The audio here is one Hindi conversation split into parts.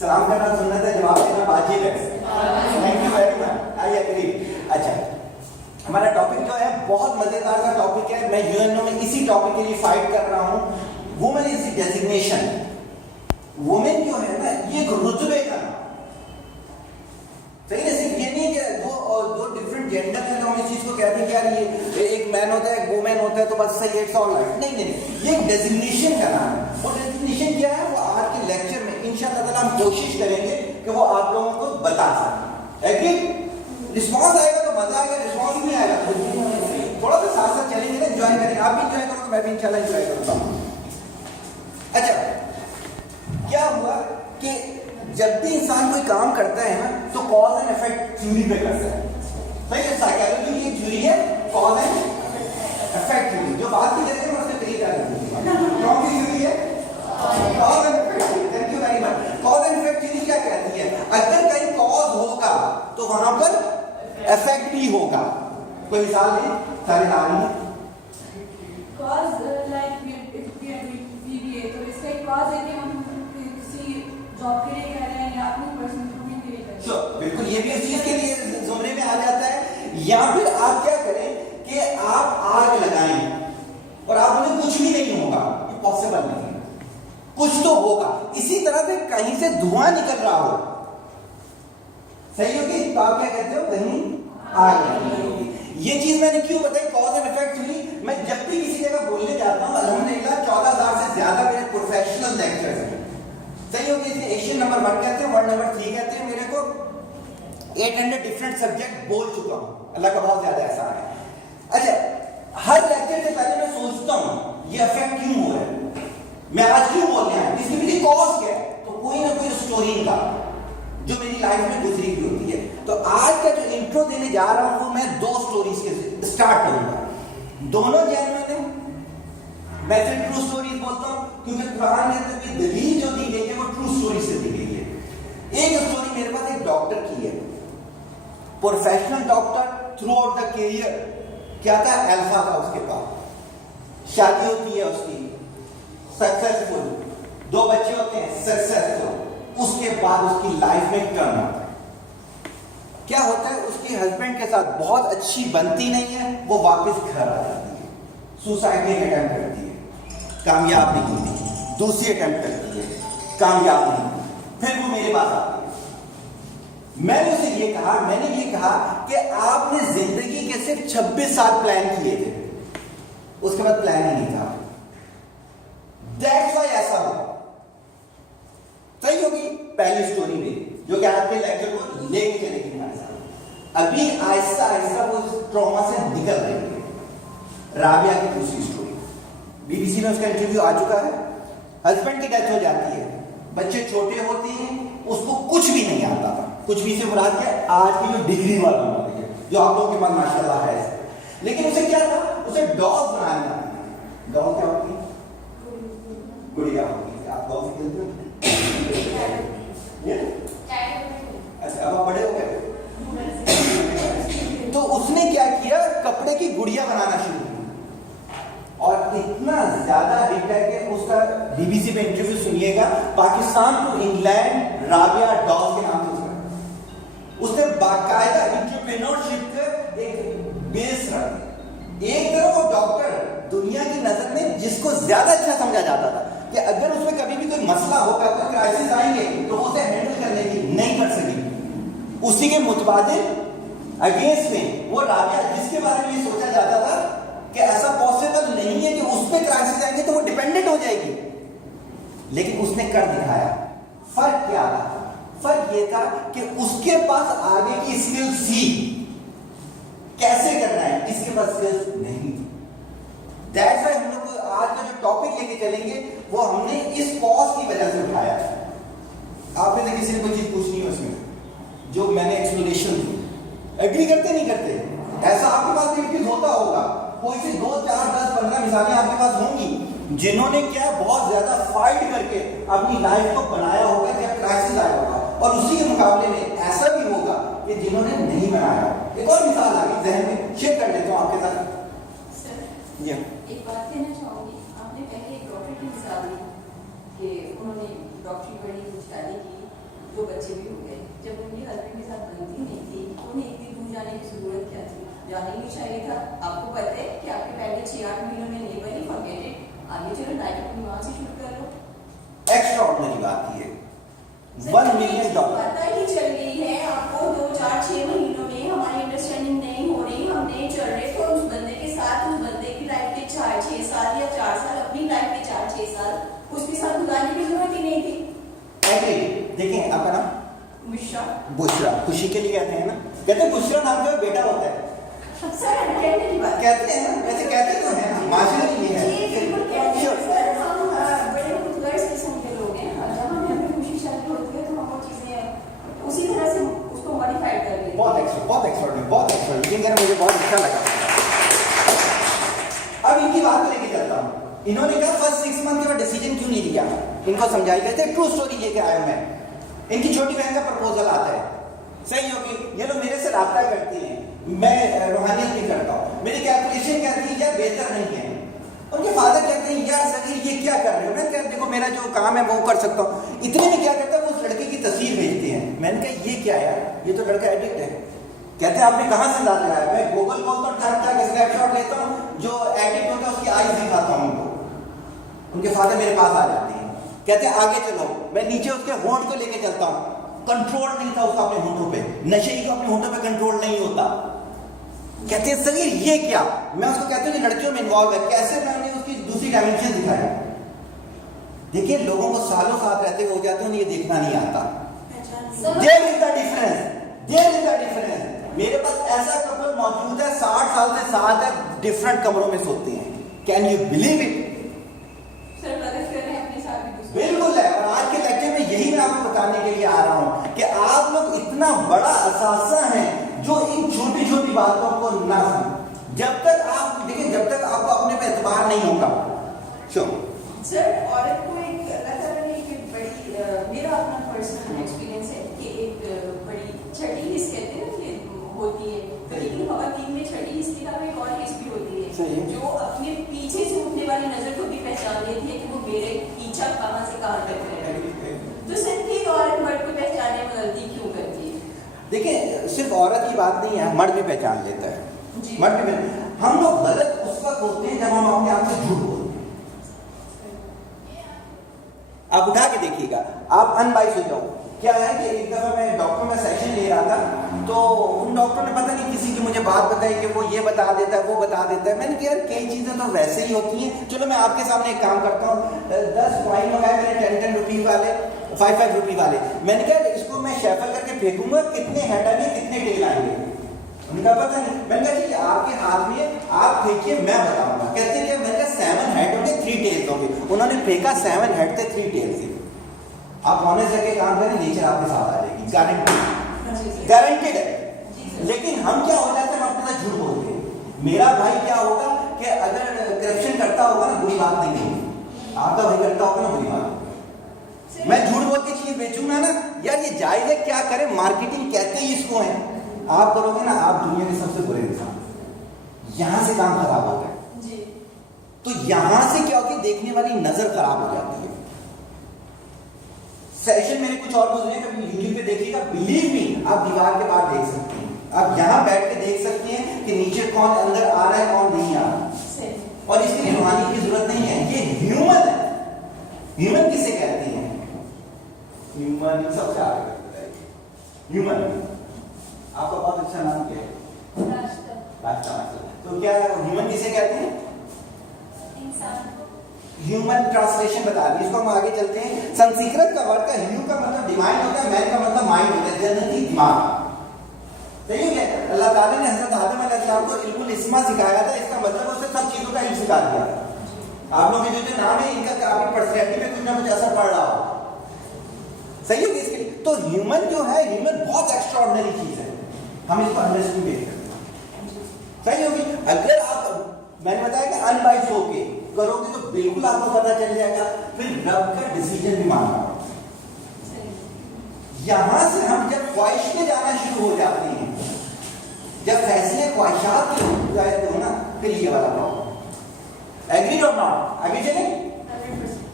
सलाम करना सुन्नत है, जवाब देना वाजिब है। Thank you very much, I agree. अच्छा, हमारा टॉपिक जो है बहुत मजेदार का टॉपिक है। मैं यूएनओ में इसी टॉपिक के लिए फाइट कर रहा हूं। Women is the designation. Women जो है ना, ये एक रुतबे का नाम, सही है। सिर्फ ये नहीं कि दो डिफरेंट जेंडर है तो हम इस चीज को कहते हैं कि यार ये एक मैन होता है, एक वुमेन होता है, तो बस सही है, इट्स ऑल राइट। नहीं नहीं, ये एक डेजिग्नेशन का नाम है। वो डेजिग्नेशन क्या है, वो आज के लेक्चर में इंशाअल्लाह ताला हम कोशिश करेंगे कि वो आप लोगों को बता सकें। एग्री? रिस्पॉन्स आएगा तो मजा आएगा, रिस्पॉन्स नहीं आएगा थोड़ा सा साथ साथ चलेंगे ना, एंजॉय करेंगे। आप भी एंजॉय करोगे, मैं भी इंशाल्लाह एंजॉय करूंगा। अच्छा, क्या हुआ कि जब भी इंसान कोई काम करता है ना, तो कॉज एंड इफेक्ट थ्योरी पे करता है। सही है, साइकोलॉजी की एक थ्योरी है कॉज एंड इफेक्ट थ्योरी। जो बात की जाती है उससे तरीका कौन सी थ्योरी है? Cause and effect theory. Thank you very much. Cause and effect theory क्या कहती है? अगर कहीं कॉज होगा तो वहां पर इफेक्ट भी होगा। कोई मिसाल दें, सारे नाम है कॉज लाइक बीबीए, तो इसका एक कॉज है कि हम किसी जॉब के लिए कर रहे हैं या अपनी पर्सनल ग्रोइंग के लिए कर रहे हैं। श्योर, बिल्कुल, ये भी उस चीज के लिए जुमरे में आ जाता है। या फिर आप क्या करें कि आप आग लगाएं और आप बोले कुछ भी नहीं होगा, ये पॉसिबल नहीं है, कुछ तो होगा। इसी तरह से कहीं से धुआं निकल रहा हो, सही होगी, तो आप क्या कहते हो? कहीं आग लगी होगी। ये चीज मैंने क्यों बताई, कॉज एंड इफेक्ट थ्योरी। मैं जब भी किसी जगह बोलने जाता हूं, अल्हम्दुलिल्लाह 14,000 से ज्यादा मेरे प्रोफेशनल लेक्चर्स हैं, सही होगी। इसलिए एशियन नंबर 1 कहते हैं, वर्ल्ड नंबर 3 कहते हैं। मेरे को 800 डिफरेंट सब्जेक्ट बोल चुका हूं, अल्लाह का बहुत ज्यादा एहसान है। अच्छा, हर लेक्चर से पहले मैं सोचता हूं ये इफेक्ट क्यों हो रहा है, मैं आज क्यों बोलने आया, इसके पीछे कॉज क्या है। तो कोई ना कोई स्टोरी का जो मेरी लाइफ में गुजरी हुई होती है। तो आज का जो इंट्रो देने जा रहा हूं वो मैं 2 स्टोरीज के स्टार्ट करूंगा। दोनों जेन्युइन है, मैं सिर्फ ट्रू स्टोरीज बोलता हूं क्योंकि कुरान के अंदर भी दलील जो दी गई है वो ट्रू स्टोरी से दी गई है। एक स्टोरी मेरे पास एक डॉक्टर की है, professional doctor, through out the career क्या था, अल्फा था उसके पास, शादी होती है उसकी, सक्सेसफुल, 2 बच्चे होते हैं, सक्सेसफुल। उसके बाद उसकी लाइफ में टर्न आता है। क्या होता है, उसके हस्बैंड के साथ बहुत अच्छी बनती नहीं है, वो वापस घर आ जाती है, सुसाइड के अटेम्प्ट करती है, कामयाब नहीं होती, दूसरी अटेम्प्ट करती है, कामयाब नहीं, फिर वो मेरे पास आती है। मैंने ये कहा कि आपने जिंदगी के सिर्फ 26 साल प्लान किए थे, उसके बाद प्लान ही नहीं था। दैट्स व्हाई ऐसा हुआ। सही होगी पहली स्टोरी में जो कि आपके लेक्चर को लेके चलेगी हमारे साथ। अभी आहिस्ता आहिस्ता वो ट्रॉमा से निकल रही है। राबिया की दूसरी स्टोरी, बीबीसी में उसका इंटरव्यू आ चुका है। हस्बैंड की डेथ हो जाती है, बच्चे छोटे होते हैं, उसको कुछ भी नहीं आता था। कुछ भी से मुराद क्या, आज की जो डिग्री वाला है जो आप लोगों के पास माशाल्लाह है, लेकिन उसे क्या था, उसे डॉग बनाना। डॉग क्या होती है? गुड़िया होती है। आप डॉग से खेलते हो? अच्छा, अब आप बड़े हो गए। तो उसने क्या किया, कपड़े की गुड़िया बनाना शुरू की और इतना ज्यादा हिट है कि उसका बीबीसी में इंटरव्यू सुनिएगा, पाकिस्तान टू इंग्लैंड राबिया डॉग के नाम से उसने बाकायदा एंटरप्रेन्योरशिप का एक बेस रखा। एक तरफ वो डॉक्टर दुनिया की नजर में जिसको ज्यादा अच्छा समझा जाता था कि अगर उसमें कभी भी कोई मसला होगा, कोई क्राइसिस आएंगे तो वो उसे हैंडल करने की नहीं कर सकी। उसी के मुतबादिल अगेंस्ट में वो राबिया, जिसके बारे में ये सोचा जाता था कि ऐसा पॉसिबल नहीं है कि उस पर क्राइसिस आएंगे तो वो डिपेंडेंट हो जाएगी, लेकिन उसने कर दिखाया। फर्क क्या था? फर्क ये था कि उसके पास आगे की स्किल थी, कैसे करना है, इसके पास स्किल्स नहीं थी। दैट्स व्हाई हम लोग आज का जो टॉपिक लेके चलेंगे वो हमने इस कॉज की वजह से उठाया। आपने से किसी ने कोई चीज पूछनी है उसमें जो मैंने एक्सप्लेनेशन दी, एग्री करते नहीं करते? ऐसा आपके पास भी होता होगा, कोई से 2, 4, 10, 15 मिसालें आपके पास होंगी जिन्होंने क्या बहुत ज्यादा फाइट करके अपनी लाइफ को बनाया होगा, क्या क्राइसिस आया होगा, और उसी के मुकाबले में ऐसा भी होगा कि जिन्होंने नहीं बनाया। एक और मिसाल आ गई जहन में, शेयर कर लेता हूं आपके साथ। एक बात कहना चाहूंगी, आपने पहले एक डॉक्टर की मिसाल दी कि उन्होंने डॉक्टरी पढ़ी, कुछ शादी की, 2 बच्चे भी हो गए। जब उनकी हस्बैंड के साथ बनती नहीं थी तो उन्हें इतनी दूर जाने की जरूरत क्या थी? जाना ही नहीं चाहिए था। आपको पता है कि आपके पहले 6-8 महीनों में नहीं बनी, फॉरगेट इट, आगे चलो लाइफ अपनी वहां से शुरू कर लो। एक्स्ट्रा ऑर्डिनरी बात ये $1 मिलियन पता ही चल गई है आपको 2-4-6 महीनों में हमारी अंडरस्टैंडिंग नहीं हो रही, हम नहीं चल रहे, तो उस बंदे के साथ, उस बंदे की लाइफ के 4-6 साल या 4 साल, अपनी लाइफ के 4-6 साल उसके साथ गुजारने की जरूरत ही नहीं थी। देखिए आपका नाम बुशरा, खुशी के लिए कहते हैं ना, कहते हैं बुशरा नाम का बेटा होता है, सर कहने की बात कहते हैं ना, वैसे कहते तो हैं ना, माशाल्लाह ये जी बिल्कुल कहते हैं Sure. सर। हम बड़े खुदगर्ज किस्म के लोग हैं, जब हमें अपनी खुशी शादी होती है तो हम वो चीजें उसी तरह से उसको मॉडिफाइड कर लेते हैं। बहुत एक्स्ट्रा, लेकिन यार मुझे बहुत अच्छा लगा। अब इनकी बात को लेके चलता हूँ। इन्होंने कहा फर्स्ट 6 मंथ के बाद डिसीजन क्यों नहीं लिया, इनको समझाई कहते ट्रू स्टोरी लेके आया मैं। इनकी छोटी बहन का प्रपोजल आता है, सही होगी, ये लोग मेरे से राब्ता करती हैं, मैं रूहानियत नहीं करता हूँ, मेरी कैलकुलेशन कहती है यार बेहतर नहीं है। उनके फादर कहते हैं यार सगीर ये क्या कर रहे हो, मैं कहते देखो मेरा जो काम है वो कर सकता हूँ। इतने में क्या करता है, वो उस लड़के की तस्वीर भेजते हैं। मैंने कहा ये क्या यार, ये तो लड़का एडिक्ट है। कहते हैं आपने कहाँ से अंदाजा लगाया? मैं गूगल खोलता हूँ, ठक स्नैपशॉट लेता हूँ, जो एडिक्ट होता है उसकी आईज दिखाता हूँ उनको। उनके फादर मेरे पास आ जाते हैं, कहते हैं आगे चलो, मैं नीचे उसके होंठ को लेके चलता हूँ, कंट्रोल नहीं था उसका अपने होंठों पे, नशे को अपने होंठों पे कंट्रोल नहीं होता। कहते हैं सगीर ये क्या, मैं उसको कहता हूँ लड़कियों में इन्वॉल्व है, कैसे मैंने उसकी दूसरी डायमेंशन दिखाया। देखिए लोगों को सालों साथ रहते हो जाते हैं, ये देखना नहीं आता। There is the difference. मेरे पास ऐसा कपल मौजूद है 60 साल से साथ है, डिफरेंट कमरों में सोते हैं। Can you believe it? Sir मदद कर रहे हैं अपने साथ भी दूसरे। बिल्कुल है, और आज के लेक्चर में यही मैं आपको बताने के लिए आ रहा हूं कि आप लोग इतना बड़ा असासा हैं जो इन छोटी छोटी बातों को ना समझें। जब तक आप देखिए, जब तक आपको अपने पे एतबार नहीं होगा। सर औरत को एक अल्लाह ताला ने एक बड़ी, मेरा अपना पर्सनल एक्सपीरियंस है कि एक बड़ी छठी हिस्स कहते हैं ना कि होती है, तो लेकिन खवातीन में छठी हिस्स की तरह एक और हिस्स भी होती है जो अपने पीछे से उठने वाली नजर को भी पहचान लेती है कि वो मेरे पीछा कहाँ से कहाँ तक है। तो सिर्फ एक औरत मर्द को पहचानने में गलती क्यों करती है? देखिए सिर्फ औरत की बात नहीं है, मर्द भी पहचान लेता है। मर्द भी, हम लोग गलत उस वक्त होते हैं जब हम अपने आप से झूठ बोलते हैं। आप उठा के देखिएगा, आप अनबाइस हो जाओ। क्या है कि एक दफा मैं डॉक्टर में सेशन ले रहा था, तो उन डॉक्टर ने पता नहीं किसी की मुझे बात बताई कि वो ये बता देता है, वो बता देता है। मैंने कहा यार कई चीजें तो वैसे ही होती हैं, चलो मैं आपके सामने एक काम करता हूँ, 10 कॉइन लगाए मैंने 10 रुपीज वाले, 5 रुपीज वाले। मैंने कहा इसको मैं शैफल करके फेंकूंगा, कितने हेड आएंगे कितने टेल आएंगे? उनका पता नहीं। मैंने कहा ठीक है आपके हाथ में, आप फेंकिए मैं बताऊंगा। कहते हैं मैंने कहा 7 हेड होंगे 3 टेल्स होंगे। उन्होंने फेंका 7 हेड थे 3 टेल्स। आप ऑनेस्ट करके काम करें, नेचर आपके साथ आ जाएगी, गारंटेड है। लेकिन हम क्या हो जाते हैं, हम अपने साथ झूठ बोलते हैं। मेरा भाई क्या होगा कि अगर करप्शन करता होगा ना, बुरी बात नहीं होगी, आपका भाई करता होगा ना, बुरी बात। मैं झूठ बोल के चीज बेचूंगा ना, यार ये जायज है, क्या करें, मार्केटिंग कहते ही इसको है। आप करोगे ना, आप दुनिया के सबसे बुरे इंसान। यहां से काम खराब होता है। तो यहां से क्या होगी, देखने वाली नजर खराब हो जाती है। सेशन मेरे कुछ और गुजरे, कभी यूट्यूब पे देखिएगा, बिलीव मी, आप दीवार के बाहर देख सकते हैं, आप यहां बैठ के देख सकते हैं कि नीचे कौन अंदर आ रहा है, कौन नहीं आ रहा। और इसके लिए रूहानी की जरूरत नहीं है, ये ह्यूमन है। ह्यूमन किसे कहते हैं? ह्यूमन सबसे आगे ह्यूमन। आपका बहुत अच्छा नाम क्या है? रास्ता। तो क्या ह्यूमन किसे कहते हैं? इंसान। ह्यूमन ट्रांसलेशन बता दी, इसको हम आगे चलते हैं। संस्कृत का वर्ड का ह्यू का मतलब डिवाइन होता है, मैन का मतलब माइंड होता है, जन्नती दिमाग। सही है? अल्लाह ताला ने हजरत आदम अलैहिस्सलाम को इल्मुल इस्मा सिखाया था, इसका मतलब उससे सब चीजों का इल्म सिखा दिया। आप लोग के जो नाम है इनका काफी पर्सनैलिटी पे कुछ ना कुछ असर पड़ रहा हो। सही है इसके लिए। तो ह्यूमन जो है, ह्यूमन बहुत एक्स्ट्राऑर्डिनरी चीज है, हम इसको अंडरस्टैंड करते हैं। सही होगी। अगर आप, मैंने बताया कि अनबाइस होके करोगे तो बिल्कुल आपको पता चल जाएगा। फिर रब का डिसीजन भी मानना। यहां से हम जब ख्वाहिश में जाना शुरू हो जाते हैं, जब फैसले ख्वाहिशात के हो जाते हो ना, फिर ये वाला प्रॉब्लम। एग्रीड और नॉट? आगे चलें?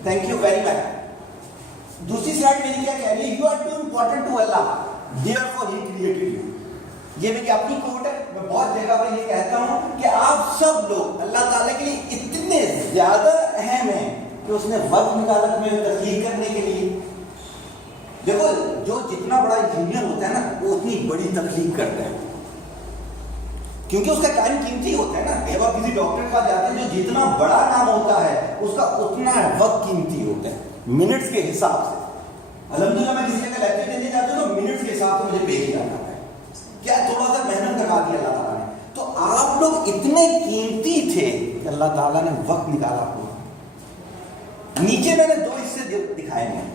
Thank you very much. दूसरी स्लाइड मेरी क्या कह रही है, you are too important to Allah, therefore he created you. ये मेरी अपनी कोट है, मैं बहुत जगह पर ये कहता हूं कि आप सब लोग अल्लाह ताला के लिए इतने ज्यादा अहम हैं कि उसने वक्त निकाला तुम्हें तस्लीम करने के लिए। देखो जो जितना बड़ा इंजीनियर होता है ना, वो उतनी बड़ी तकलीफ करता है, क्योंकि उसका टाइम कीमती होता है ना। जब आप किसी डॉक्टर के पास जाते हैं, जो जितना बड़ा नाम होता है उसका उतना वक्त कीमती होता है, मिनट्स के हिसाब से। अल्हम्दुलिल्लाह मैं किसी जगह लेक्चर देने जाता हूँ तो मिनट्स के हिसाब से मुझे पे किया जाता है, क्या थोड़ा सा मेहनत करवा दिया अल्लाह ताला ने। तो आप लोग इतने कीमती थे कि अल्लाह ताला ने वक्त निकाला आपको। नीचे मैंने दो हिस्से दिखाए हैं।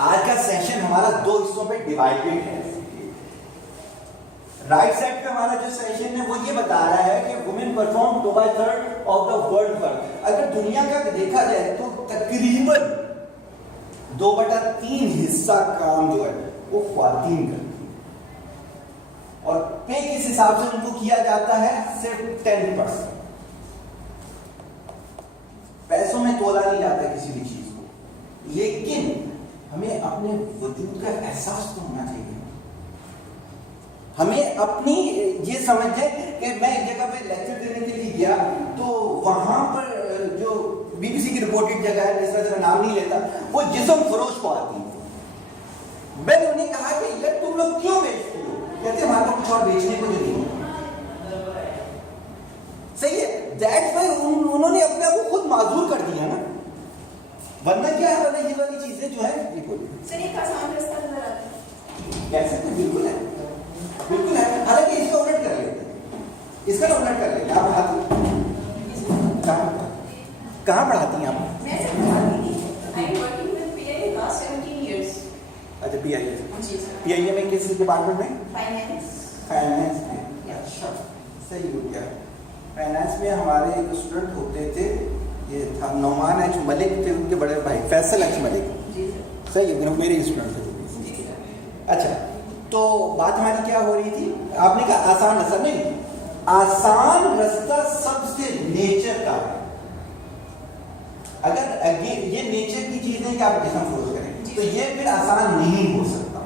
आज का सेशन हमारा दो हिस्सों पे डिवाइडेड है। राइट साइड पे हमारा जो सेशन है वो ये बता रहा है कि women perform 2/3 of the world work. अगर दुनिया का देखा जाए तो तकरीबन 2/3 हिस्सा काम जो है वो ख्वातीन करती है, और पे किस हिसाब से उनको किया जाता है, सिर्फ 10%। पैसों में तोला नहीं जाता किसी भी चीज को, लेकिन हमें अपने वजूद का एहसास तो होना चाहिए। हमें अपनी ये समझ है कि मैं एक जगह पे लेक्चर देने के लिए गया, तो वहां पर जो बीबीसी की रिपोर्टेड जगह है, जिस तरह से मैं नाम नहीं लेता, वो जिस्म फरोश को आती है। मैंने उन्हें कहा कि यार तुम लोग क्यों बेचते हो? कहते हमारे को कुछ और बेचने को जो नहीं। सही है, दैट्स व्हाई उन्होंने अपने आप को खुद माजूर कर दिया ना, वरना क्या है, वरना ये वाली चीजें जो है। सर एक आसान रास्ता नजर आता है, कैसे? तो बिल्कुल है, बिल्कुल है। हालांकि इसका उलट कर लेते हैं, इसका ना उलट कर लेते हैं। आप कहाँ पढ़ाती हैं आप? मैं सर पढ़ाती थी, I am working with PIA last 17 years. अच्छा, पीआईए। जी सर। पीआईए में किस डिपार्टमेंट में? फाइनेंस। फाइनेंस में। अच्छा, सही हो गया। फाइनेंस में हमारे एक स्टूडेंट होते थे, ये था नौमान एच मलिक थे, उनके बड़े भाई फैसल एच मलिक। जी सर। सही हो गया, मेरे स्टूडेंट थे। जी सर। अच्छा, तो बात हमारी क्या हो रही थी? आपने कहा आसान रास्ता। नहीं, आसान रास्ता सबसे नेचर का है। अगर ये नेचर की चीज है कि आप जिस्म फरोश करें, तो ये फिर आसान नहीं हो सकता।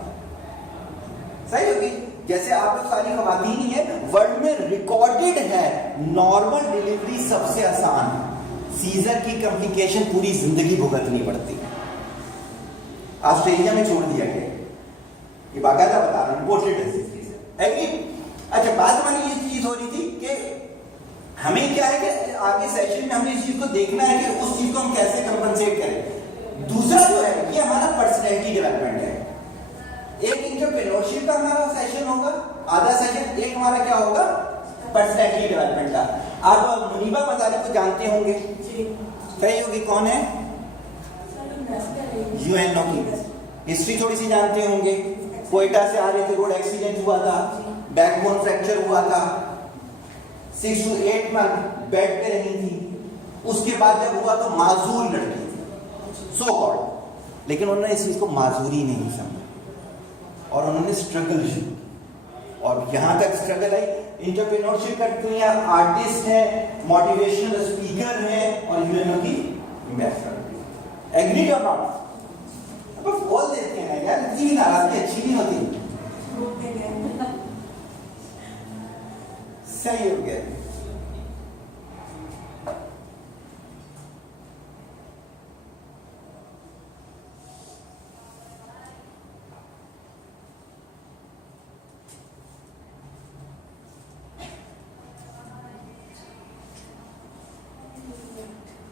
सही होगी। जैसे आप लोग सारी खवातीन ही है, वर्ल्ड में रिकॉर्डेड है नॉर्मल डिलीवरी सबसे आसान है। सीजर की कॉम्प्लिकेशन पूरी जिंदगी भुगतनी पड़ती है। ऑस्ट्रेलिया में छोड़ दिया गया, ये बाकायदा बता रहा हूं, रिपोर्टेड है। एग्री? अच्छा, बात हमारी ये चीज हो रही थी कि हमें क्या है कि आगे सेशन में हमें इस चीज को देखना है कि उस चीज को हम कैसे कंपनसेट करें। दूसरा जो है ये हमारा पर्सनैलिटी डेवलपमेंट है। एक एंटरप्रेन्योरशिप का हमारा सेशन होगा, आधा सेशन एक हमारा क्या होगा, पर्सनैलिटी डेवलपमेंट का। आप मुनीबा मजारी को जानते होंगे, सही होगी, कौन है? यूएनओ की हिस्ट्री थोड़ी सी जानते होंगे। कोयटा से आ रहे थे, रोड एक्सीडेंट हुआ था, बैकबोन फ्रैक्चर हुआ था, 6 to 8 मंथ बेड पे रही थी। उसके बाद जब हुआ तो माजूर लड़की थी, सो कॉल्ड, लेकिन उन्होंने इस चीज को माजूरी नहीं समझा और उन्होंने स्ट्रगल शुरू, और यहां तक स्ट्रगल आई। एंटरप्रेन्योरशिप करती हैं, आर्टिस्ट हैं, मोटिवेशनल स्पीकर हैं, और यूएनओ की एम्बेसडर। एग्री और नॉट? अब बोल देते हैं यार, इतनी नाराजगी अच्छी नहीं होती। सही हो गया।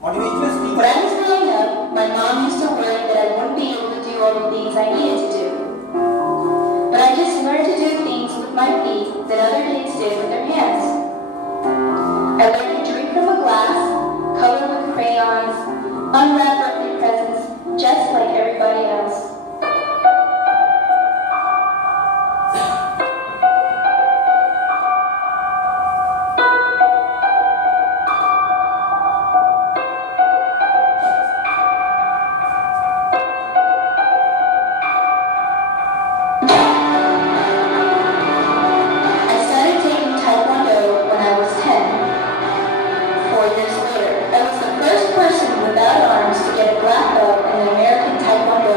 Motivational speaker. When I was growing up, my mom used to worry that I wouldn't be able to do all the things I needed to do. But I just learned to do things with my feet that other kids did with their hands. I learned to drink from a glass, color with crayons, unwrap birthday presents, just like everybody else. I started taking Taekwondo when I was 10. 4 years later, I was the first person without arms to get a black belt in the American Taekwondo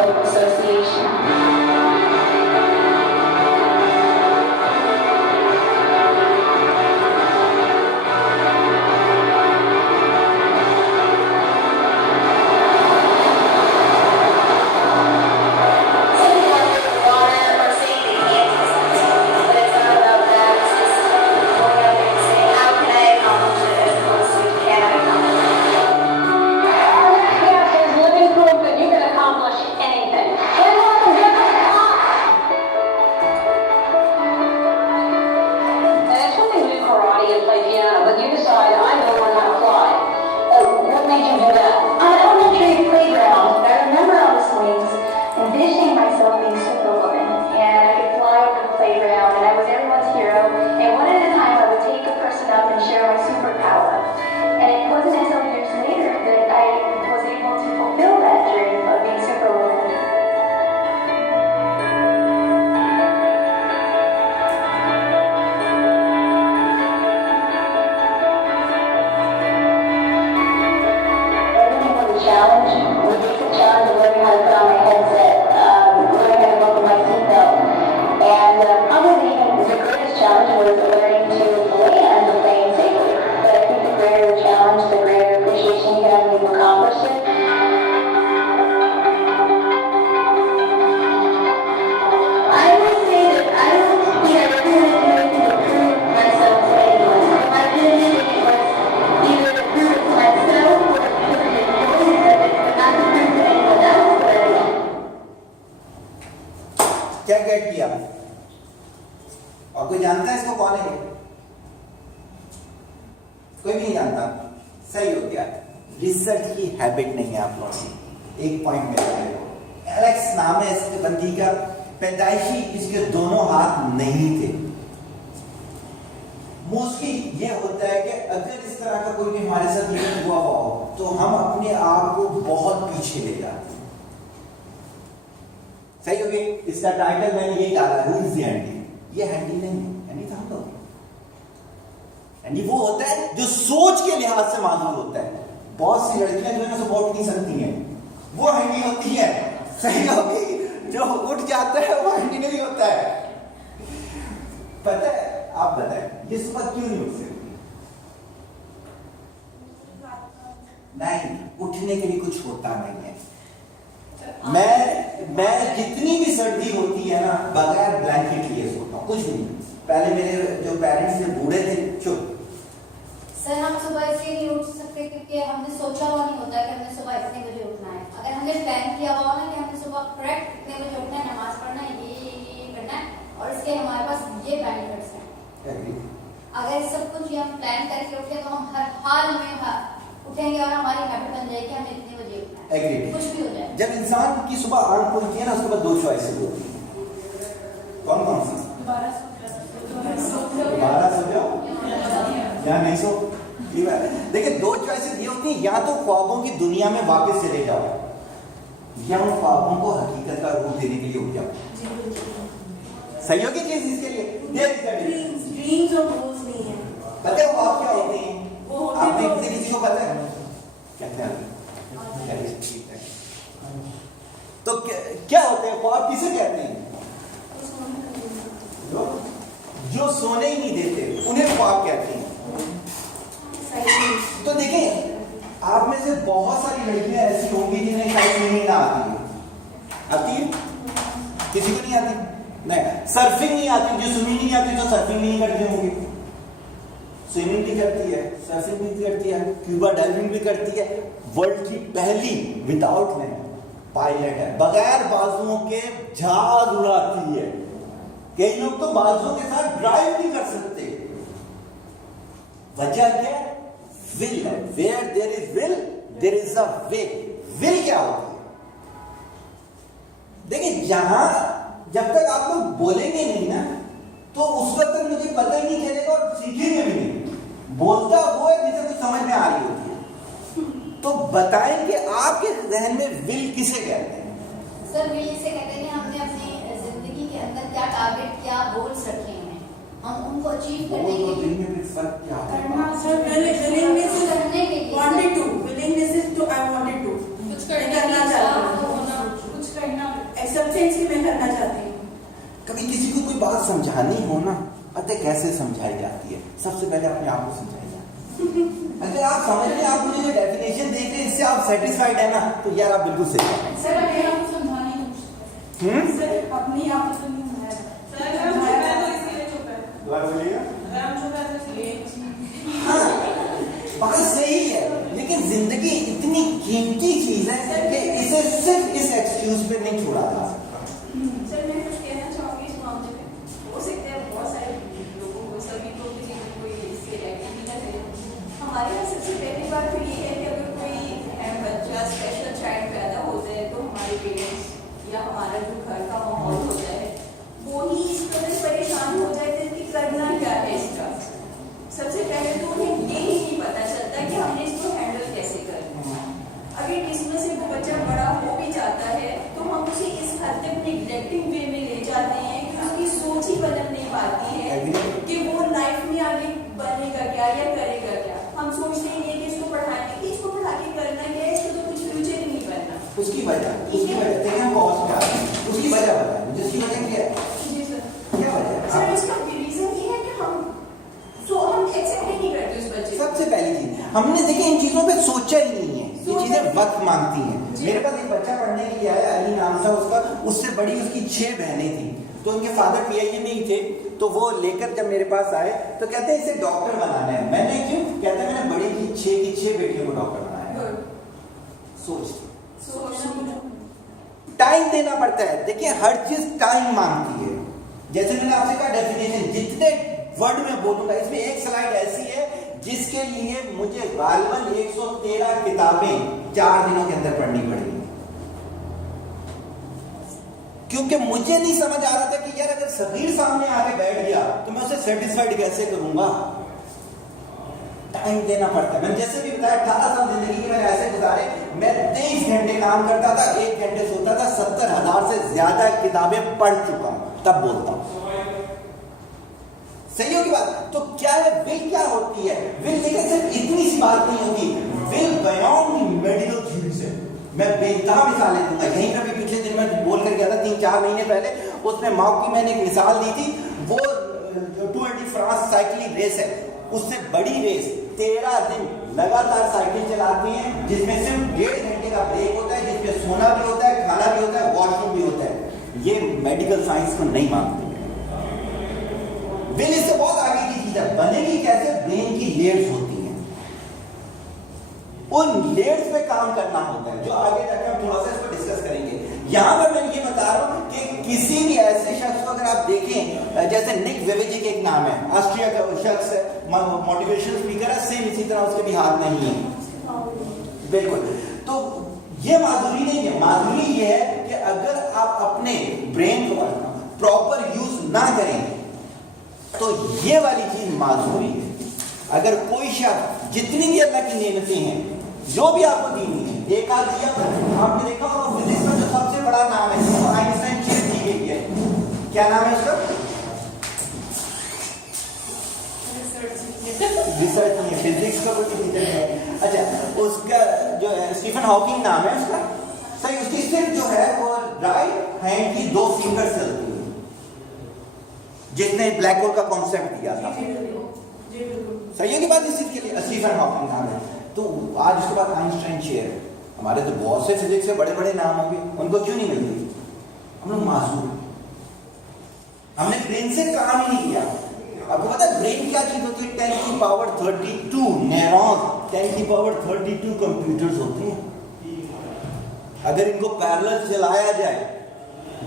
क्या गेट किया? और कोई जानता है इसको कौन है? कोई भी नहीं जानता। सही हो गया। रिसर्च की हैबिट नहीं है आप लोगों की। एक पॉइंट मेरा, एलेक्स नाम है इसके बंदी का, पैदाइशी इसके दोनों हाथ नहीं थे। मोस्टली ये होता है कि अगर इस तरह का कोई भी हमारे साथ इवेंट हुआ हो तो हम अपने आप को बहुत पीछे ले जाते हैं। सही हो गई। इसका टाइटल मैंने यही डाला, हु इज द हैंडी। ये हैंडी नहीं है, हैंडी था हम लोग। हैंडी वो होता है जो सोच के लिहाज से मालूम होता है। बहुत सी लड़कियां जो है सपोर्ट नहीं सकती हैं, वो हैंडी होती है। सही हो गई। जो उठ जाता है वो हैंडी नहीं होता है। पता है? आप बताएं ये सुबह क्यों नहीं उठ सकती? नहीं, उठने के लिए कुछ होता नहीं है। मैं जितनी भी सर्दी होती है ना, बगैर ब्लैंकेट लिए सोता हूँ, कुछ नहीं। पहले मेरे जो पेरेंट्स थे बूढ़े थे, चुप। सर हम सुबह इसलिए नहीं उठ सकते क्योंकि हमने सोचा हुआ नहीं होता है कि हमने सुबह इतने बजे उठना है। अगर हमने प्लान किया हुआ ना कि हमने सुबह करेक्ट इतने बजे उठना है, नमाज पढ़ना है, ये करना है, और इसके हमारे पास ये बेनिफिट्स हैं। अगर सब कुछ ये हम प्लान करके उठे तो हम हर हाल में उठेंगे और हमारी हैबिट बन जाएगी हमें इतने बजे उठना है, कुछ भी हो जाए। जब इंसान की सुबह आंख खुलती है ना, उसके बाद दो चॉइसेस होती है। कौन कौन सी? दोबारा सो जाओ या नहीं सो। देखिए दो चॉइसेस ये होती है, या तो ख्वाबों की दुनिया में वापस चले जाओ, या उन ख्वाबों को हकीकत का रूप देने के लिए उठ जाओ। सही होगी चीज इसके लिए। ड्रीम्स और गोल्स नहीं है। पता है वो आप क्या होते हैं? वो होते आपने तो किसी को पता है क्या क्या? तो क्या होते हैं ख्वाब? किसे कहते हैं? जो सोने ही नहीं देते उन्हें ख्वाब कहते हैं। तो देखें, आप में से बहुत सारी लड़कियां ऐसी होंगी जिन्हें शायद स्विमिंग ना आती है। आती है? किसी को नहीं आती? नहीं। सर्फिंग नहीं आती, जो स्विमिंग नहीं आती तो सर्फिंग नहीं करती होंगी। स्विमिंग भी करती है, सर्फिंग भी करती है, स्कूबा डाइविंग भी करती है। वर्ल्ड की पहली विदाउट लेग पायलट है, बगैर बाजुओं के जहाज उड़ाती है। कई लोग तो बाजुओं के साथ ड्राइव नहीं कर सकते। वजह क्या है? विल है। Where there is will there is a way. Will क्या होती है? देखिए यहां जब तक आप लोग बोलेंगे नहीं ना, तो उस वक्त तक मुझे पता ही नहीं चलेगा और सीखेंगे भी नहीं। बोलता वो है जिसे कुछ समझ में आ रही होती है। तो बताएं कि आपके जहन में विल किसे कहते हैं? सर विल इसे कहते हैं कि हमने अपनी जिंदगी के अंदर क्या टारगेट, क्या गोल्स रखे हैं, हम उनको अचीव करने के लिए करना। सर विलिंगनेस इज करने के लिए wanted to, willingness is to I wanted to, कुछ करना चाहती हूँ, कुछ करना, एक्सेप्टेंस की मैं करना चाहती हूँ। कभी किसी को कोई बात समझानी हो ना, पता है कैसे समझाई जाती है? सबसे पहले अपने आप को समझाई जाती है। अगर आप समझ रहे हैं, आप मुझे जो डेफिनेशन देख रहे हैं इससे आप सेटिस्फाइड है ना, तो यार आप बिल्कुल सही हैं। सर अपने आप को समझाने की कोशिश करें। सर अपनी आप को नहीं समझाया। सर हम चुप है तो इसीलिए चुप है। दोबारा बोलिएगा। अगर हम चुप है तो इसलिए। हाँ, बात सही है, लेकिन जिंदगी इतनी कीमती चीज है कि इसे सिर्फ इस एक्सक्यूज पे नहीं छोड़ा जा सकता। सर मैं कुछ कहना चाहूंगी इस मामले में। हो सकता है बहुत सारे लोगों को, सभी को किसी को कोई इसके रिएक्ट नहीं करे। हमारे यहाँ सबसे पहली बात तो ये है कि अगर कोई बच्चा स्पेशल चाइल्ड पैदा होता है तो हमारे पेरेंट्स या हमारा जो घर का माहौल होता है वो ही इस तरह परेशान हो जाते हैं कि करना क्या है इसका। सबसे पहले तो उन्हें ये ही नहीं पता चलता कि हमने इसको हैंडल कैसे करना है। अगर इसमें से वो बच्चा बड़ा हो भी जाता है तो हम उसे इस हद तक नेग्लेक्टिंग वे में ले जाते हैं कि उसकी सोच ही बदल नहीं पाती है कि वो लाइफ में आगे बनेगा क्या या करेगा क्या। हम सोचते हैं कि इसको पढ़ाने की, इसको पढ़ा के करना क्या है, इसको तो कुछ फ्यूचर ही नहीं बनना। उसकी वजह देखिए हम बहुत प्यार हैं। उसकी वजह बताएं मुझे, उसकी वजह क्या है? जी सर। क्या वजह है? सर इसका रीजन ये है कि हम एक्सेप्ट नहीं करते उस बच्चे को। सबसे पहली चीज हमने देखिए इन चीजों पे सोचा ही नहीं है। ये चीजें वक्त मांगती हैं। मेरे पास एक बच्चा पढ़ने के लिए आया, अली नाम था उसका, उससे बड़ी उसकी 6 बहनें थी। तो उनके फादर पीआईए में ही थे, तो वो लेकर जब मेरे पास आए तो कहते हैं इसे डॉक्टर बनाना है। मैंने क्यों? कहते हैं मैंने बड़ी की 6 बेटियों को डॉक्टर बनाया। सोच टाइम देना पड़ता है। देखिए हर चीज टाइम मांगती है। जैसे मैंने आपसे कहा डेफिनेशन, जितने वर्ड में बोलूंगा, इसमें एक स्लाइड ऐसी है जिसके लिए मुझे गालिबन 113 किताबें 4 दिनों के अंदर पढ़नी पड़ेगी, क्योंकि मुझे नहीं समझ आ रहा था कि यार अगर सगीर सामने आके बैठ गया तो मैं उसे सेटिस्फाइड कैसे करूंगा। टाइम देना पड़ता है। मैंने जैसे भी बताया 18 साल जिंदगी के मैंने ऐसे गुजारे, मैं 23 घंटे काम करता था, 1 घंटे सोता था, 70,000 से ज्यादा किताबें पढ़ चुका हूं, तब बोलता हूं। सही होगी बात? तो क्या है विल, क्या होती है विल? लेकिन सिर्फ इतनी सी बात नहीं होती, विल बियॉन्ड मेडिकल थ्योरीज है। मैं बेतहा मिसालें दूंगा। यहीं पर भी पिछले दिन में बोल कर गया था 3-4 महीने पहले, उसमें मार्क की मैंने एक मिसाल दी थी। वो tour de France cycling race है, उससे बड़ी रेस 13 दिन लगातार साइकिल चलाती हैं, जिसमें सिर्फ 1.5 घंटे का ब्रेक होता है, जिसमें सोना भी होता है, खाना भी होता है, वॉशरूम भी होता है। ये मेडिकल साइंस को नहीं मानते। विल इससे बहुत आगे की चीज है। बनेगी कैसे? ब्रेन की लेयर्स होती हैं, उन लेयर्स पे काम करना होता है, जो आगे जाकर हम थोड़ा सा इसको डिस्कस करेंगे। यहां पर मैं ये बता रहा हूं कि किसी भी ऐसे शख्स को अगर आप देखें, जैसे निक वेवेजिक एक नाम है, ऑस्ट्रिया का शख्स है, मोटिवेशनल स्पीकर है, सेम इसी तरह उसके भी हाथ नहीं है। बिल्कुल। तो ये माधुरी नहीं है। माधुरी ये है कि अगर आप अपने ब्रेन को प्रॉपर यूज ना करें तो ये वाली चीज माधुरी है। अगर कोई शख्स, जितनी भी अल्लाह की नेमतें हैं, जो भी आपको दी हुई है, एक आध दिया आपने देखा होगा, फिजिक्स में जो सबसे बड़ा नाम है जिसको आइंस्टाइन चेयर दी गई है, क्या नाम है उसका? रिसर्च नहीं है, फिजिक्स का कोई टीचर है। अच्छा, उसका जो है स्टीफन हॉकिंग नाम है उसका। सही, उसकी सिर्फ जो है वो राइट हैंड की 2 फिंगर चलती है, जिसने ब्लैक होल का कॉन्सेप्ट दिया था। सही है कि बात? इस चीज के लिए स्टीफन हॉकिंग नाम है। तो आज उसके बाद आइंस्टाइन चेयर है। हमारे तो बहुत से फिजिक्स से बड़े बड़े नाम होंगे, उनको क्यों नहीं मिलती? हम लोग मासूम, हमने ब्रेन से काम ही नहीं किया। आपको पता है ब्रेन क्या चीज होती है? 10 की पावर 32 न्यूरॉन, 10 की पावर 32 कंप्यूटर्स होते हैं। अगर इनको पैरेलल चलाया जाए,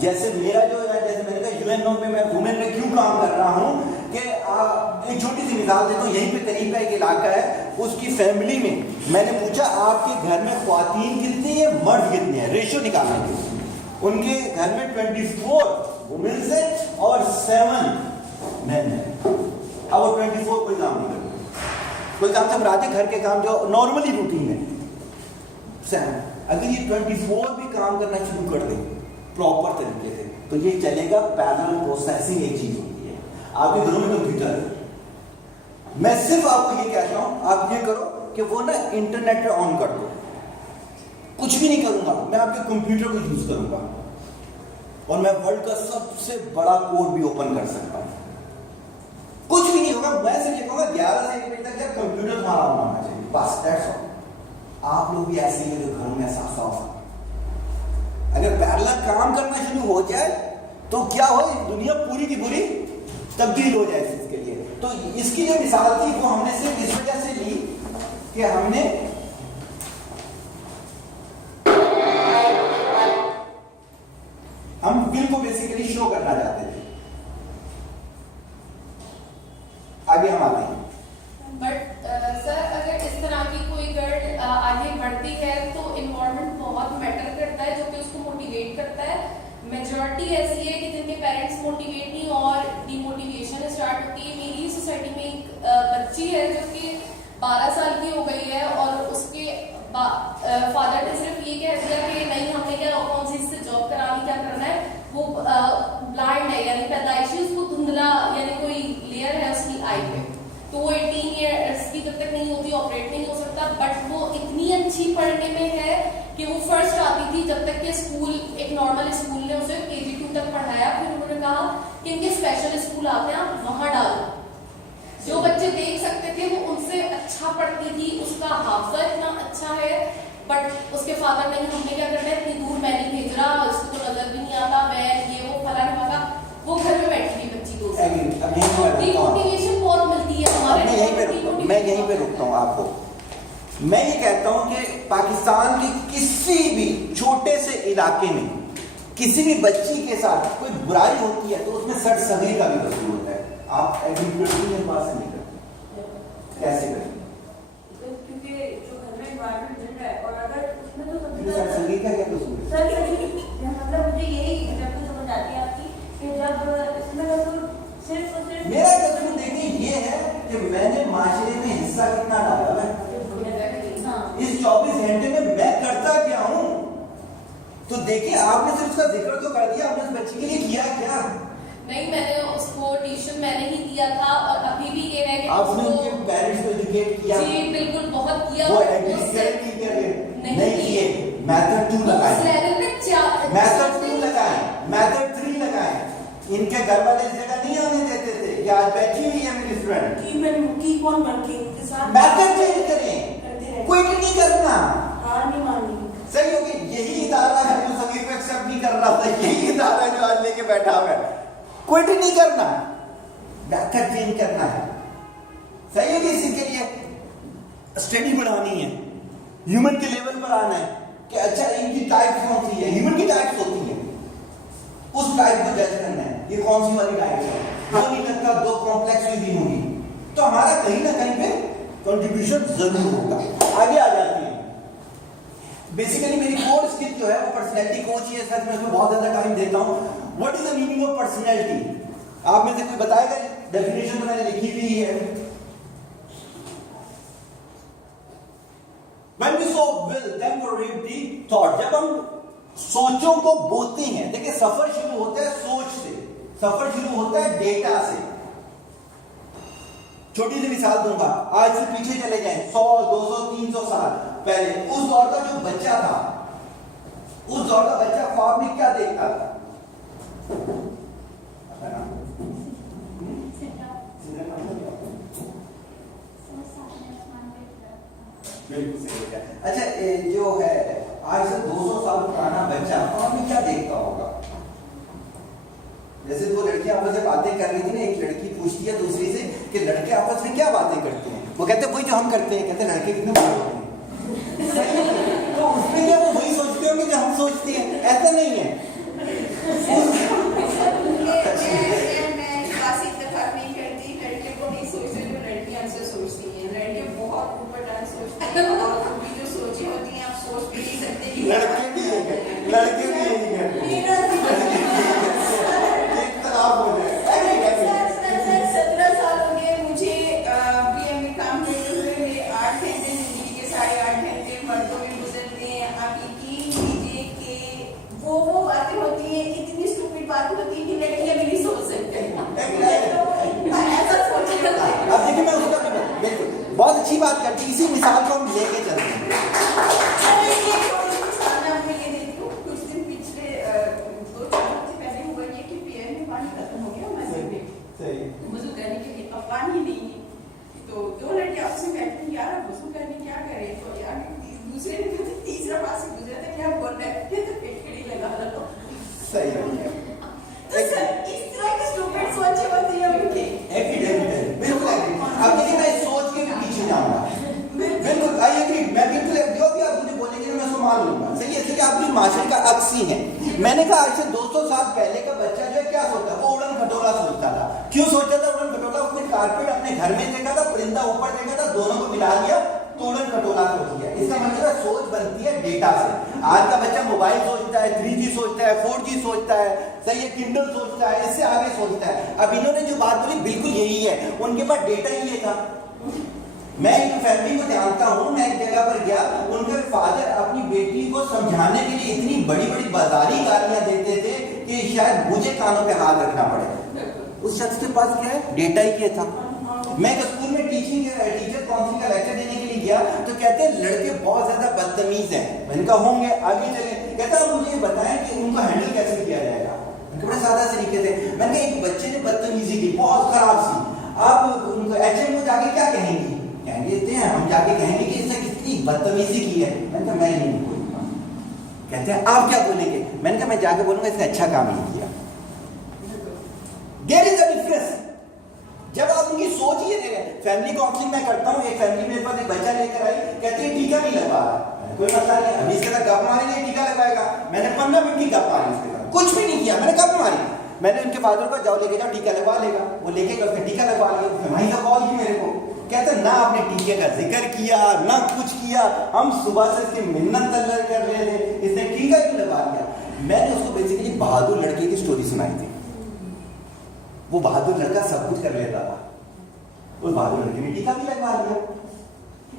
जैसे मेरा जो है, जैसे मैंने कहा यूएनओ में मैं वुमेन में क्यों काम कर रहा हूं, कि एक छोटी सी मिसाल देता हूं। यहीं पे करीब का एक इलाका है, उसकी फैमिली में मैंने पूछा आपके घर में ख्वातीन कितनी है, मर्द कितने हैं, रेशियो निकालने के लिए। उनके घर में 24 वुमेन्स है और 7 मेन है। अब वो 24 कोई काम नहीं करते, कोई काम से रात घर के काम जो नॉर्मली रूटीन है। अगर ये 24 भी काम करना शुरू कर दें प्रॉपर तरीके से, तो ये चलेगा। पैरेलल प्रोसेसिंग एक चीज होती है। आपके घरों में कंप्यूटर है, मैं सिर्फ आपको ये कहता हूं, आप ये करो कि वो ना इंटरनेट पे ऑन कर दो। कुछ भी नहीं करूंगा, मैं आपके कंप्यूटर को यूज करूंगा और मैं वर्ल्ड का सबसे बड़ा कोड भी ओपन कर सकता हूं। कुछ भी नहीं होगा, मैं सिर्फ ये कहूंगा 11 से 1 बजे तक यार कंप्यूटर हमारा होना चाहिए, बस दैट्स ऑल। आप लोग भी ऐसे ही है जो घरों में ऐसा होगा। अगर पैरेलल काम करना शुरू हो जाए तो क्या हो, दुनिया पूरी की पूरी तब्दील हो जाए इसके लिए। तो इसकी जो मिसाल थी वो हमने सिर्फ इस वजह से ली कि हमने हम विल को बेसिकली शो करना चाहते थे। आगे हम आते हैं। बट सर अगर इस तरह की कोई गर्ल आगे बढ़ती है तो इन्वायरमेंट बहुत मैटर करता है, जो कि उसको मोटिवेट करता है। मेजॉरिटी ऐसी है कि जिनके पेरेंट्स मोटिवेट नहीं और डिमोटिवेशन स्टार्ट होती है। मेरी सोसाइटी में एक बच्ची है जो कि 12 साल की हो गई है और उसके फादर ने सिर्फ ये कह दिया कि नहीं हमने क्या कौन सी इससे जॉब करानी, क्या करना है। वो ब्लाइंड है, यानी पैदाइशी उसको धुंधला यानी कोई लेयर है उसकी आई पे, तो वो 18 ईयर्स की जब तक नहीं होती ऑपरेट नहीं हो सकता। बट वो इतनी अच्छी पढ़ने में है कि वो फर्स्ट आती थी जब तक कि स्कूल, एक नॉर्मल स्कूल ने उसे KG 2 तक पढ़ाया। फिर उन्होंने कहा कि इनके स्पेशल स्कूल आते हैं, आप वहां डालो। जो बच्चे देख सकते थे वो उनसे अच्छा पढ़ती थी, उसका हाफजा इतना अच्छा है। बट उसके फादर नहीं, हमने क्या करना है, इतनी दूर मैं नहीं भेज रहा, इसको तो नजर भी नहीं आता, मैं ये वो फला नहीं पाता। वो घर में बैठी हुई बच्ची को मोटिवेशन बहुत मिलती है हमारे। मैं यहीं पे रुकता हूँ आपको। मैं ये कहता हूं कि पाकिस्तान के किसी भी छोटे से इलाके में किसी भी बच्ची के साथ कोई बुराई होती है तो उसमें सट सगई का भी कसूर होता है। आप एग्रीकल्चर में बात नहीं करते, कैसे करेंगे? क्योंकि जो घर में एनवायरनमेंट मिल रहा है और अगर उसमें तो सबसे सट सगई का क्या कसूर है? सर मतलब मुझे यही जब तो समझ आती है आपकी कि जब इसमें कसूर सिर्फ और सिर्फ मेरा कसूर देखिए ये है कि मैंने माशरे में हिस्सा कितना डाला है। इस 24 घंटे में मैं करता क्या हूं? तो देखिए आपने सिर्फ उसका जिक्र तो कर दिया, आपने उस बच्ची के लिए किया क्या? नहीं, मैंने उसको ट्यूशन मैंने ही दिया था और अभी भी ये है कि आपने उसको- उनके पेरेंट्स को एजुकेट किया? जी बिल्कुल, बहुत किया। वो और एग्रीकल्चर की क्या नहीं किए? मेथड 2 लगाए, उस लेवल पे मेथड 2 लगाए, मेथड 3 लगाए। इनके घर वाले इस जगह नहीं आने देते थे कि आज बैठी हुई है मेरी स्टूडेंट, की कौन वर्किंग के साथ मेथड चेंज करें, करते रहे, क्विट नहीं करना। हार नहीं माननी। सही होगी, यही इदारा है जो सभी को एक्सेप्ट नहीं कर रहा था, यही इदारा है जो आज लेके बैठा हुआ है। क्विट नहीं करना, मेथड चेंज करना है। सही होगी, इसी के लिए स्टडी बढ़ानी है, ह्यूमन के लेवल पर आना है कि अच्छा इनकी टाइप्स कौन सी है, ह्यूमन की टाइप्स होती है, उस टाइप को जज करना है, ये कौन सी वाली टाइप है। दो नहीं लगता, दो कॉम्प्लेक्स भी होंगी, तो हमारा कहीं ना कहीं पे कंट्रीब्यूशन जरूर होगा। आगे आ जाते हैं। बेसिकली मेरी कोर स्किल जो है वो पर्सनैलिटी कोच ही है, सच में उसमें बहुत ज्यादा टाइम देता हूं। What is the meaning of personality? आप में से कोई बताएगा? डेफिनेशन तो मैंने लिखी हुई है। When we so will, then correct the thought. जब हम सोचों को बोते हैं, देखिए सफर शुरू होता है सोच से, सफर शुरू होता है डेटा से। छोटी सी मिसाल दूंगा, आज से पीछे चले जाएं 100, 200, 300 साल पहले, उस दौर का जो बच्चा था, उस दौर का बच्चा ख्वाब में क्या देखता था? बिल्कुल सही है। अच्छा, जो है आज से 200 साल पुराना बच्चा ख्वाब में क्या देखता होगा? जैसे दो लड़कियां आपस में बातें कर रही थी ना, एक लड़की पूछती है दूसरी से कि लड़के आपस में क्या बातें करते हैं? वो कहते हैं वही जो हम करते हैं। कहते हैं लड़के कितने बड़े होते हैं? तो उसमें क्या वो वही सोचते होंगे जो हम सोचते हैं? ऐसा नहीं है। मैं खास इत्तेफाक नहीं करती, लड़के को नहीं सोचते जो लड़कियां हमसे सोचती हैं। लड़के बहुत ऊपर डांस सोचते हैं और उनकी जो सोचें होती हैं आप सोच भी नहीं सकते कि लड़के भी यही है, लड़के भी यही है। एक तरफ हो जाए। 17 साल हो गए मुझे बीएम में काम करते हुए। मेरे 8 घंटे जिंदगी के 8.5 घंटे मर्दों में गुजरते हैं। आप यकीन कीजिए कि वो बातें होती हैं, इतनी स्टूपिड बात होती है कि लड़कियां भी नहीं सोच सकते। ऐसा सोच रहा था। अब देखिए मैं उसका बिल्कुल बहुत अच्छी बात करती हूँ, इसी मिसाल को हम लेके चलते हैं। कुछ दिन पिछले 2-4 हफ्ते पहले हुआ ये कि पीएम में पानी खत्म हो गया मस्जिद में। सही। वजू करने के लिए अब पानी नहीं है, तो 2 लड़के आपस में कहते हैं यार अब वजू करने क्या करें? तो यार दूसरे ने कहा तीसरा पास से गुजरा था, क्या बोल रहा है? तो खिड़की लगा लो। सही है। तो सर इस तरह की स्टूपिड सोचें होती है उनकी। एग्री, बिल्कुल एग्री। अब देखिए मैं सोच के भी पीछे जाऊंगा। बिल्कुल आई एग्री, मैं बिल्कुल जो भी आप मुझे बोलेंगे मैं उसको मान लूंगा। सही है, क्योंकि आपकी माशरे का अक्स ही है। मैंने कहा आज से 200 साल पहले का बच्चा जो है क्या सोचता था? वो उड़न खटोला सोचता था। क्यों सोचता था उड़न खटोला? उसने कारपेट अपने घर में देखा था, परिंदा ऊपर देखा था, दोनों को मिला दिया तो उड़न खटोला सोच लिया। इसका मतलब है सोच बनती है डेटा से। आज का बच्चा मोबाइल सोचता है, 3G सोचता है, 4G सोचता है, सही है, किंडल सोचता है, इससे आगे सोचता है। अब इन्होंने जो बात बोली बिल्कुल यही है, उनके पास डेटा ही ये था। मैं एक फैमिली को जानता हूँ, मैं एक जगह पर गया, उनके फादर अपनी बेटी को समझाने के लिए इतनी बड़ी बड़ी बाजारी गालियां देते थे कि शायद मुझे कानों पे हाथ रखना पड़े। उस शख्स के पास क्या है? डेटा ही ये था। मैं एक स्कूल में टीचर काउंसिल का लेक्चर देने के लिए गया तो कहते हैं लड़के बहुत ज्यादा बदतमीज हैं। मैंने कहा होंगे, आगे चले। कहता है मुझे बताएं कि उनको हैंडल कैसे किया जाएगा। बड़े सादा तरीके थे। मैंने कहा एक बच्चे ने बदतमीजी की बहुत खराब सी, आप उनको एचएम को जाके क्या कहेंगी? कहते हैं हम जाके कहेंगे कि इसने कितनी बदतमीजी की है। मैंने कहा मैं नहीं बोलूंगा। कहते हैं आप क्या बोलेंगे? मैंने कहा मैं जाके बोलूंगा इसने अच्छा काम नहीं किया। There is a difference. जब आप उनकी सोच ये देखें, फैमिली काउंसलिंग मैं करता हूँ, एक फैमिली मेरे पास एक बच्चा लेकर आई, कहती है टीका नहीं लगवा रहा। कोई मसला नहीं, अभी इसके साथ गप मारेंगे, टीका लगाएगा। मैंने 15 मिनट की गप मारी उसके साथ। कुछ भी नहीं किया। मैंने कब मारी? मैंने उनके फादर को जाओ लेके जाओ टीका लगवा लेगा, वो लेके गया, उसने टीका लगवा लिया। उसने वहीं से कॉल की मेरे को, कहते ना आपने टीके का जिक्र किया ना कुछ किया, हम सुबह से इसकी मिन्नत तल्लर कर रहे थे, इसने टीका क्यों लगवा लिया? मैंने उसको बेसिकली बहादुर लड़के की स्टोरी सुनाई थी। वो बहादुर लड़का सब कुछ कर लेता था, उस बहादुर लड़के ने टीका भी लगवा लिया।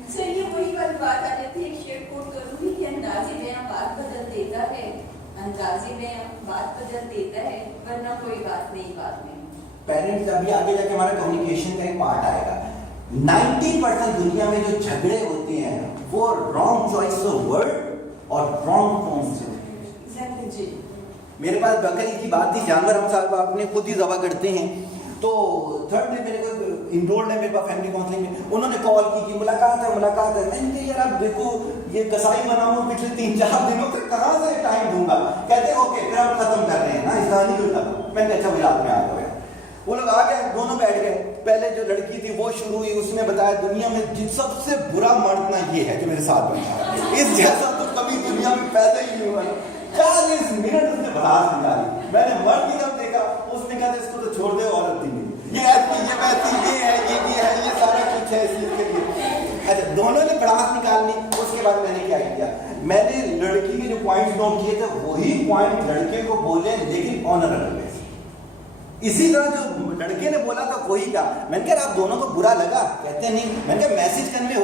सर ये वही बात आ जाती है, शेयर कोट करूंगी कि अंदाजे बयां बात बदल देता है, अंदाजे बयां बात बदल देता है, वरना कोई बात नहीं बात में। पेरेंट्स अभी आगे जाके हमारा कम्युनिकेशन का एक पार्ट आएगा। 90% दुनिया में जो झगड़े होते हैं वो रॉन्ग चॉइस ऑफ वर्ड और रॉन्ग फॉर्म से होते हैं। एग्जैक्टली जी। मेरे पास बकरी की बात थी, जानवर हम साहब अपने खुद ही ज़बह करते हैं। तो थर्ड डे मेरे को इनरोल्ड है मेरे पास फैमिली काउंसलिंग में, उन्होंने कॉल की मुलाकात है। मैंने कहा यार आप देखो ये कसाई बना हूँ पिछले 3-4 दिनों से, कहाँ से टाइम दूंगा? कहते ओके फिर हम खत्म कर रहे हैं ना, इस कहानी को खत्म। मैंने अच्छा भाई रात में आ गए, वो लोग आ गए, दोनों बैठ गए। पहले जो लड़की थी वो शुरू हुई, उसने बताया दुनिया में सबसे बुरा मर्द ना ये है जो मेरे साथ बैठा, इस जैसा तो कभी दुनिया में पैदा ही नहीं हुआ। 40 मिनट उसने भड़ास निकाली। मैंने मर्द की तरफ देखा, उसने कहा इसको तो छोड़ दे, औरत थी ये ऐसी ये वैसी ये है ये भी है ये सारा कुछ है इसके लिए। अच्छा दोनों ने भड़ास निकाल ली। उसके बाद मैंने क्या किया, मैंने लड़की के जो पॉइंट्स नोट किए थे वही पॉइंट लड़के को बोले, लेकिन ऑनरेबल वे। इसी तरह जो लड़के ने बोला था वही था। मैंने कहा आप दोनों को बुरा लगा? कहते नहीं। मैंने कहा मैसेज कन्वे